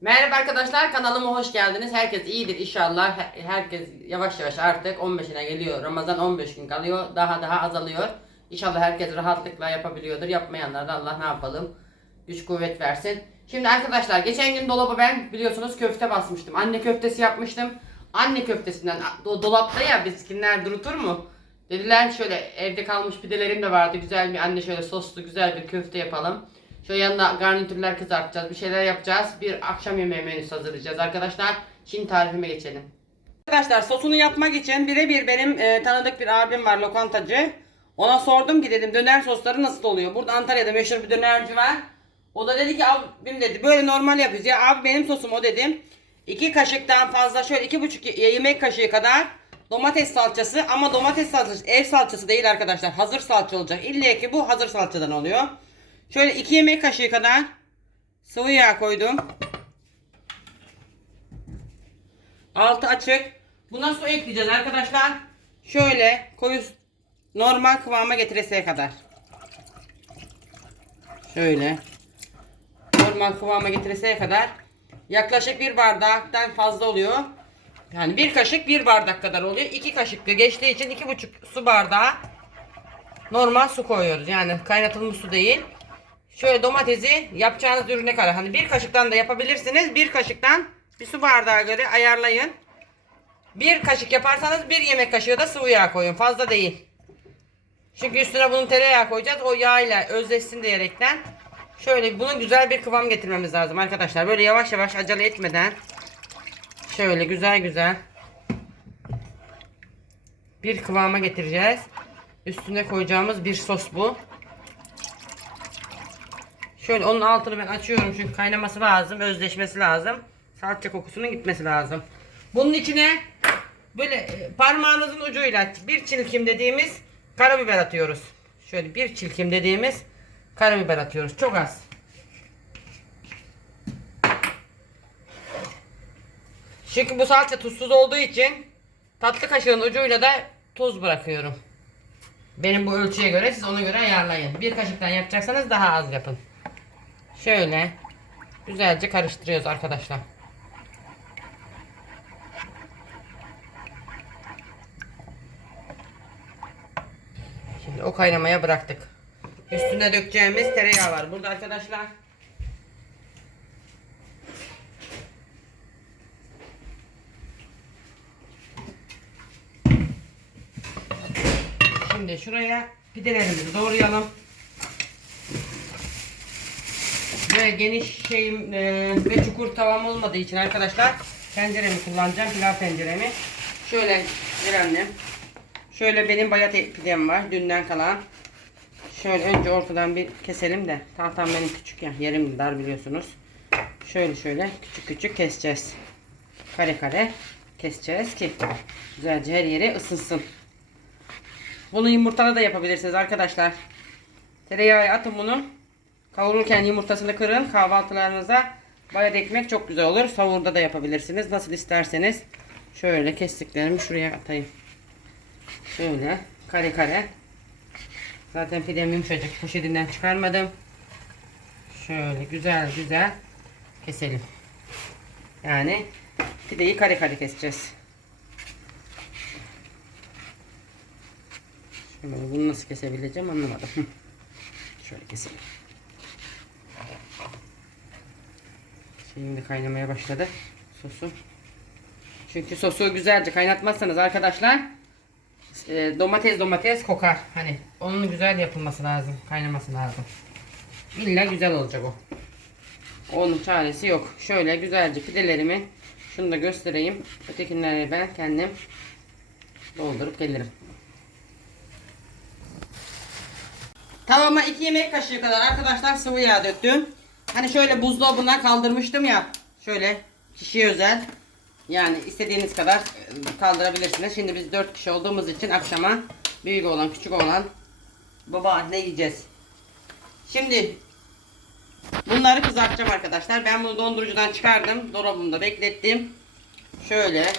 Merhaba arkadaşlar kanalıma hoş geldiniz. Herkes iyidir inşallah. Her- Herkes yavaş yavaş artık 15'ine geliyor. Ramazan 15 gün kalıyor. Daha daha azalıyor. İnşallah herkes rahatlıkla yapabiliyordur. Yapmayanlar da Allah ne yapalım güç kuvvet versin. Şimdi arkadaşlar geçen gün dolaba ben biliyorsunuz köfte basmıştım. Anne köftesi yapmıştım. Anne köftesinden do- dolapta ya biskinler durutur mu? Dediler şöyle evde kalmış pidelerim de vardı. Güzel bir anne şöyle soslu güzel bir köfte yapalım. Şöyle yanına garnitürler kızartacağız. Bir şeyler yapacağız. Bir akşam yemeği menüsü hazırlayacağız arkadaşlar. Şimdi tarifime geçelim. Arkadaşlar sosunu yapmak için birebir benim e, tanıdık bir abim var lokantacı. Ona sordum ki dedim döner sosları nasıl oluyor? Burada Antalya'da meşhur bir dönerci var. O da dedi ki abim dedi böyle normal yapıyoruz. Ya abi benim sosum o dedim. İki kaşıktan fazla şöyle iki buçuk ye- yemek kaşığı kadar domates salçası ama domates salçası ev salçası değil arkadaşlar. Hazır salça olacak. İlle ki bu hazır salçadan oluyor. Şöyle iki yemek kaşığı kadar sıvı yağ koydum. Altı açık. Buna su ekleyeceğiz arkadaşlar. Şöyle koyu normal kıvama getireseye kadar. Şöyle. Normal kıvama getireseye kadar. Yaklaşık bir bardaktan fazla oluyor. Yani bir kaşık bir bardak kadar oluyor. İki kaşıklı geçtiği için iki buçuk su bardağı normal su koyuyoruz. Yani kaynatılmış su değil. Şöyle domatesi yapacağınız ürüne kadar. Hani bir kaşıktan da yapabilirsiniz. Bir kaşıktan bir su bardağı göre ayarlayın. Bir kaşık yaparsanız bir yemek kaşığı da sıvı yağ koyun. Fazla değil. Çünkü üstüne bunun tereyağı koyacağız. O yağ ile özleşsin diyerekten. Şöyle bunun güzel bir kıvam getirmemiz lazım arkadaşlar. Böyle yavaş yavaş acele etmeden. Şöyle güzel güzel. Bir kıvama getireceğiz. Üstüne koyacağımız bir sos bu. Şöyle onun altını ben açıyorum çünkü kaynaması lazım, özleşmesi lazım. Salça kokusunun gitmesi lazım. Bunun içine böyle e, parmağınızın ucuyla bir çilkim dediğimiz karabiber atıyoruz. Şöyle bir çilkim dediğimiz karabiber atıyoruz. Çok az. Çünkü bu salça tuzsuz olduğu için tatlı kaşığın ucuyla da tuz bırakıyorum. Benim bu ölçüye göre siz ona göre ayarlayın. Bir kaşıktan yapacaksanız daha az yapın. Şöyle güzelce karıştırıyoruz arkadaşlar. Şimdi o kaynamaya bıraktık. Üstüne dökeceğimiz tereyağı var. Burada arkadaşlar. Şimdi şuraya pidelerimizi doğrayalım. Böyle geniş şeyim e, ve çukur tavam olmadığı için arkadaşlar tenceremi kullanacağım. Pilav tenceremi. Şöyle bir annem. Şöyle benim bayat pidem var. Dünden kalan. Şöyle önce ortadan bir keselim de. Tahtam benim küçük ya. Yerim dar biliyorsunuz. Şöyle şöyle küçük küçük keseceğiz. Kare kare keseceğiz ki güzelce her yeri ısınsın. Bunu yumurtalı da yapabilirsiniz arkadaşlar. Tereyağı atın bunu. Kavururken yumurtasını kırın. Kahvaltılarınıza bayat ekmek çok güzel olur. Savurda da yapabilirsiniz. Nasıl isterseniz. Şöyle kestiklerimi şuraya atayım. Şöyle kare kare. Zaten pidem yumuşacık. Poşetinden çıkarmadım. Şöyle güzel güzel keselim. Yani pideyi kare kare keseceğiz. Şöyle bunu nasıl kesebileceğim anlamadım. Şöyle keselim. Şimdi kaynamaya başladı sosu. Çünkü sosu güzelce kaynatmazsanız arkadaşlar e, domates domates kokar. Hani onun güzel yapılması lazım. Kaynaması lazım. İlla güzel olacak o. Onun çaresi yok. Şöyle güzelce pidelerimi şunu da göstereyim. Ötekileri ben kendim doldurup gelirim. Tavama 2 yemek kaşığı kadar arkadaşlar sıvı yağ döktüm. Hani şöyle buzdolabına kaldırmıştım ya. Şöyle kişiye özel. Yani istediğiniz kadar e, kaldırabilirsiniz. Şimdi biz 4 kişi olduğumuz için akşama büyük olan küçük olan babaanne yiyeceğiz. Şimdi bunları kızartacağım arkadaşlar. Ben bunu dondurucudan çıkardım. Dolabımda beklettim. Şöyle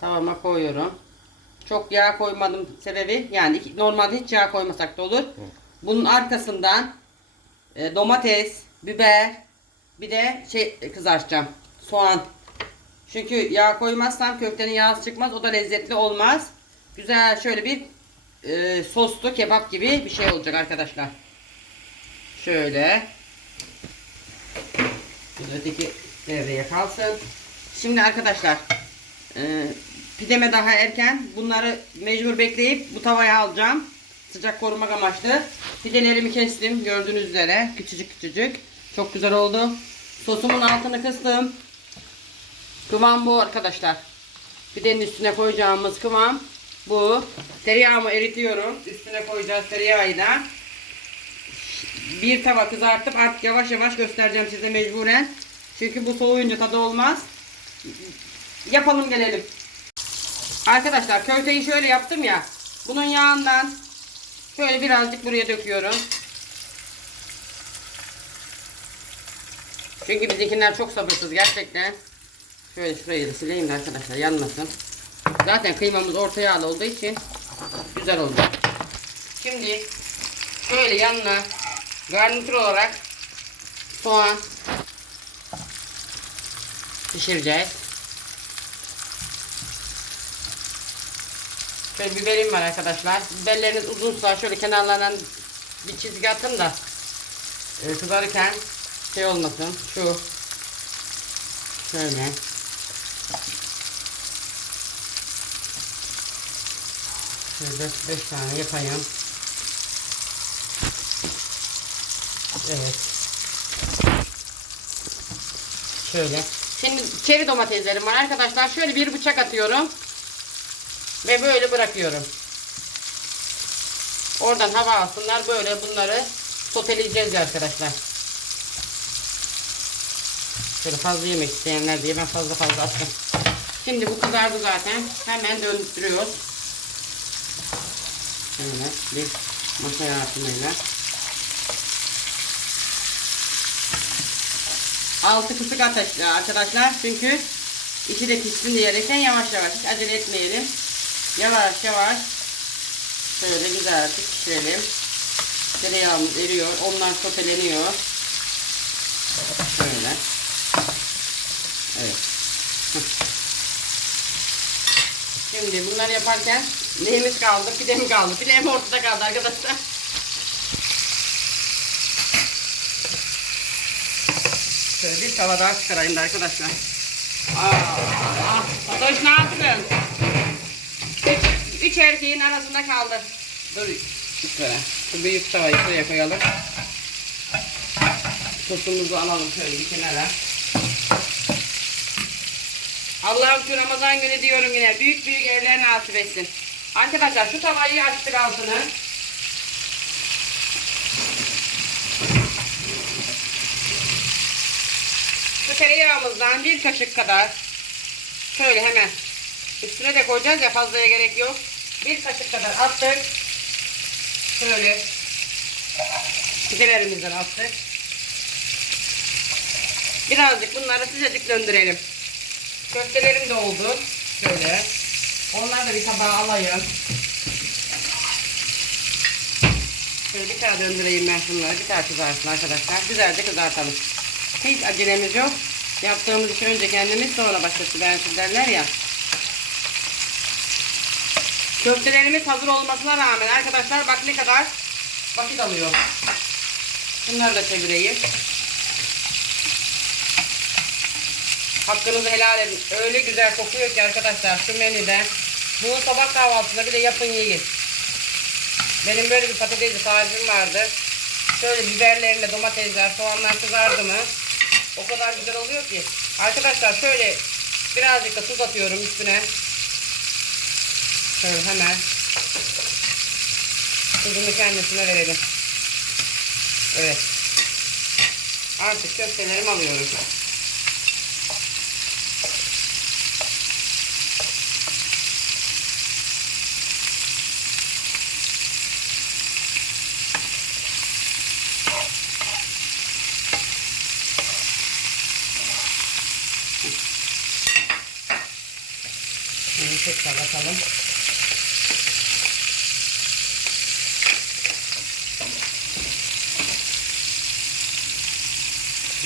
tavama koyuyorum. Çok yağ koymadım sebebi yani normalde hiç yağ koymasak da olur. Bunun arkasından e, domates, biber, Bir de şey kızartacağım. Soğan. Çünkü yağ koymazsam köftenin yağsı çıkmaz. O da lezzetli olmaz. Güzel şöyle bir e, soslu kebap gibi bir şey olacak arkadaşlar. Şöyle. Öteki devreye kalsın. Şimdi arkadaşlar e, pideme daha erken. Bunları mecbur bekleyip bu tavaya alacağım. Sıcak korumak amaçlı. Pidelerimi kestim gördüğünüz üzere. Küçücük küçücük. Çok güzel oldu. Sosumun altını kıstım. Kıvam bu arkadaşlar. Pidenin üstüne koyacağımız kıvam bu. Tereyağımı eritiyorum. Üstüne koyacağız tereyağıyla. Bir tava kızartıp artık yavaş yavaş göstereceğim size mecburen. Çünkü bu soğuyunca tadı olmaz. Yapalım gelelim. Arkadaşlar köfteyi şöyle yaptım ya. Bunun yağından şöyle birazcık buraya döküyorum. Çünkü bizimkiler çok sabırsız gerçekten. Şöyle şurayı da sileyim de arkadaşlar yanmasın. Zaten kıymamız orta yağlı olduğu için güzel oldu. Şimdi şöyle yanına garnitür olarak soğan pişireceğiz. Şöyle biberim var arkadaşlar. Biberleriniz uzunsa şöyle kenarlarından bir çizgi atın da e, kızarırken şey olmasın. Şu şöyle Şöyle 5 tane yapayım. Evet. Şöyle. Şimdi çeri domateslerim var arkadaşlar. Şöyle bir bıçak atıyorum. Ve böyle bırakıyorum. Oradan hava alsınlar. Böyle bunları soteleyeceğiz arkadaşlar. Şöyle fazla yemek isteyenler diye ben fazla fazla attım. Şimdi bu kızardı zaten. Hemen döndürüyoruz. Şöyle bir masa yardımıyla. Altı kısık ateşle arkadaşlar. Çünkü içi de pişsin diyerekten yavaş yavaş acele etmeyelim. Yavaş yavaş şöyle güzelce pişirelim. Tereyağımız eriyor. Onlar soteleniyor. Şöyle. Evet. Şimdi bunları yaparken neyimiz kaldı? Pide mi kaldı? Pide mi ortada kaldı arkadaşlar? Şöyle bir tava daha çıkarayım da arkadaşlar. Aa, Fatoş ne yaptın? Üç, erkeğin arasında kaldı. Dur şöyle. Şu büyük tavayı şuraya koyalım. Sosumuzu alalım şöyle bir kenara. Allah'ım şu Ramazan günü diyorum yine. Büyük büyük evler nasip etsin. Arkadaşlar şu tavayı açtık altını. Şu tereyağımızdan bir kaşık kadar şöyle hemen üstüne de koyacağız ya fazlaya gerek yok. Bir kaşık kadar attık. Şöyle pidelerimizden attık. Birazcık bunları sıcacık döndürelim. Köftelerim de oldu. Şöyle. Onları da bir tabağa alayım. Şöyle bir tane döndüreyim ben şunları. Bir tane kızarsın arkadaşlar. Güzelce kızartalım. Hiç acelemiz yok. Yaptığımız işi önce kendimiz sonra başkası beğensin derler ya. Köftelerimiz hazır olmasına rağmen arkadaşlar bak ne kadar vakit alıyor. Bunları da çevireyim. Hakkınızı helal edin. Öyle güzel kokuyor ki arkadaşlar şu menüde. Bunu sabah kahvaltısında bir de yapın yiyin. Benim böyle bir patatesli tarifim vardı. Şöyle biberlerle domatesler, soğanlar kızardı mı o kadar güzel oluyor ki. Arkadaşlar şöyle birazcık da tuz atıyorum üstüne. Şöyle hemen tuzunu kendisine verelim. Evet. Artık köftelerimi alıyorum. Bunu tekrar atalım.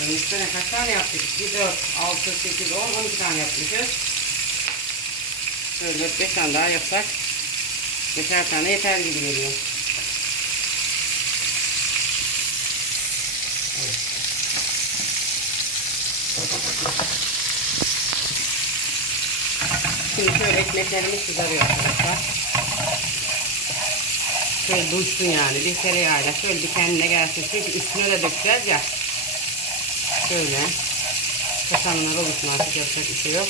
Üstüne kaç tane yaptık? 2, 4, 6, 8, 10, 12 tane yapmışız. Şöyle 4-5 tane daha yapsak 5'er tane yeter gibi geliyor. Şimdi şöyle ekmeklerimiz kızarıyor arkadaşlar. Şöyle duysun yani bir tereyağıyla şöyle bir kendine gelsin. Çünkü üstüne de dökeceğiz ya. Şöyle. Kaşanlar oluşsun artık yapacak bir şey yok.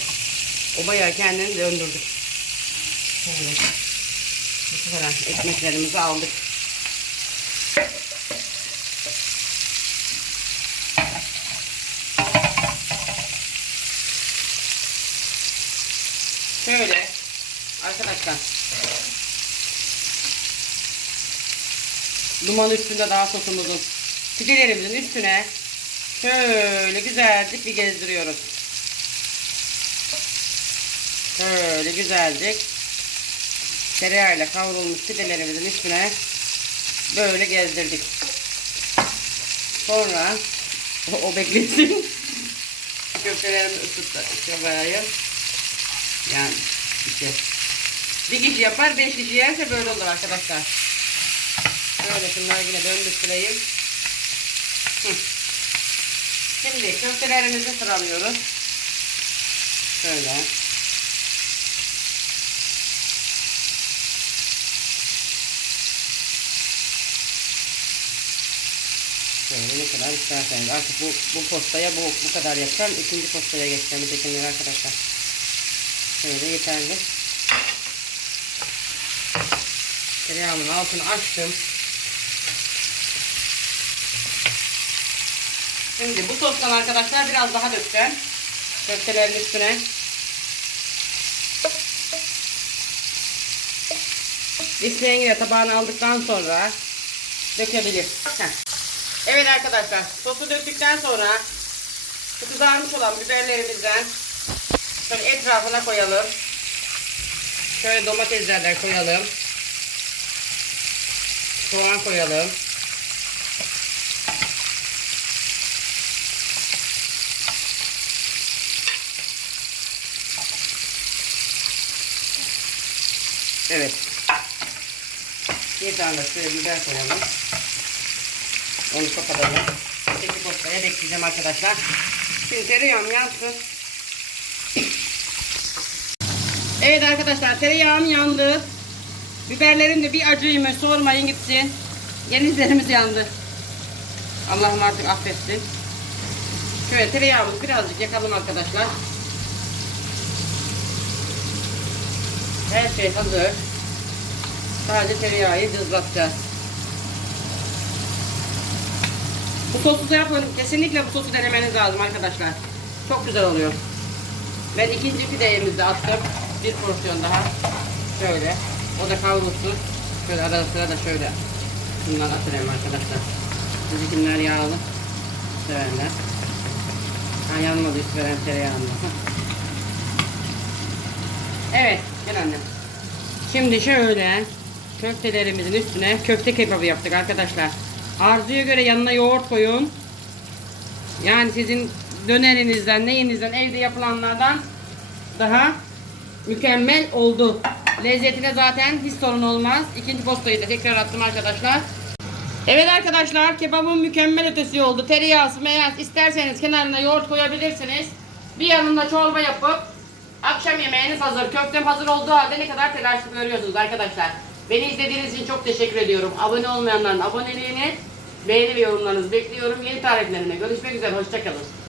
O bayağı kendini döndürdük. Şöyle. Bu kadar ekmeklerimizi aldık. Şöyle arkadaşlar duman üstünde daha sosumuzun pidelerimizin üstüne şöyle güzelcik bir gezdiriyoruz. Şöyle güzelcik tereyağıyla kavrulmuş pidelerimizin üstüne böyle gezdirdik. Sonra o, o beklesin. Köftelerimi ısıttı. Şöyle yani işte bir kişi yapar, beş kişi yerse böyle olur arkadaşlar. Şöyle şunları yine döndürtüreyim. Şimdi köftelerimizi sıralıyoruz. Şöyle. Şöyle ne kadar isterseniz. Artık bu, bu postaya bu, bu kadar yapacağım. İkinci postaya geçeceğim. Ötekileri arkadaşlar. Şöyle yeterli. Tereyağımın altını açtım. Şimdi bu sostan arkadaşlar biraz daha dökeceğim. Köftelerin üstüne. İsteyen yine tabağına aldıktan sonra dökebilir. Evet arkadaşlar sosu döktükten sonra kızarmış olan biberlerimizden şöyle etrafına koyalım. Şöyle domateslerden koyalım. Soğan koyalım. Evet. Bir tane de şöyle biber koyalım. Onu kapatalım. İkinci postaya bekleyeceğim arkadaşlar. Şimdi tereyağım yansın. Evet arkadaşlar tereyağım yandı. Biberlerim de bir acıymış sormayın gitsin. Yenizlerimiz yandı. Allah'ım artık affetsin. Şöyle tereyağımızı birazcık yakalım arkadaşlar. Her şey hazır. Sadece tereyağı cızlatacağız. Bu sosu da yapın. Kesinlikle bu sosu denemeniz lazım arkadaşlar. Çok güzel oluyor. Ben ikinci pideyimizi attım. Bir porsiyon daha. Şöyle. O da kavrulsun. Şöyle arada sıra da şöyle. Bundan atırayım arkadaşlar. Bizimkiler yağlı. Sevenler. Ha yanmadı üst veren tereyağında. Evet. Gel annem. Şimdi şöyle köftelerimizin üstüne köfte kebabı yaptık arkadaşlar. Arzuya göre yanına yoğurt koyun. Yani sizin dönerinizden, neyinizden, evde yapılanlardan daha mükemmel oldu. Lezzetine zaten hiç sorun olmaz. İkinci postayı da tekrar attım arkadaşlar. Evet arkadaşlar kebabın mükemmel ötesi oldu. Tereyağısı, meyaz isterseniz kenarına yoğurt koyabilirsiniz. Bir yanında çorba yapıp akşam yemeğiniz hazır. Köftem hazır olduğu halde ne kadar telaşlı görüyorsunuz arkadaşlar. Beni izlediğiniz için çok teşekkür ediyorum. Abone olmayanların aboneliğini, beğeni ve yorumlarınızı bekliyorum. Yeni tariflerine görüşmek üzere. Hoşçakalın.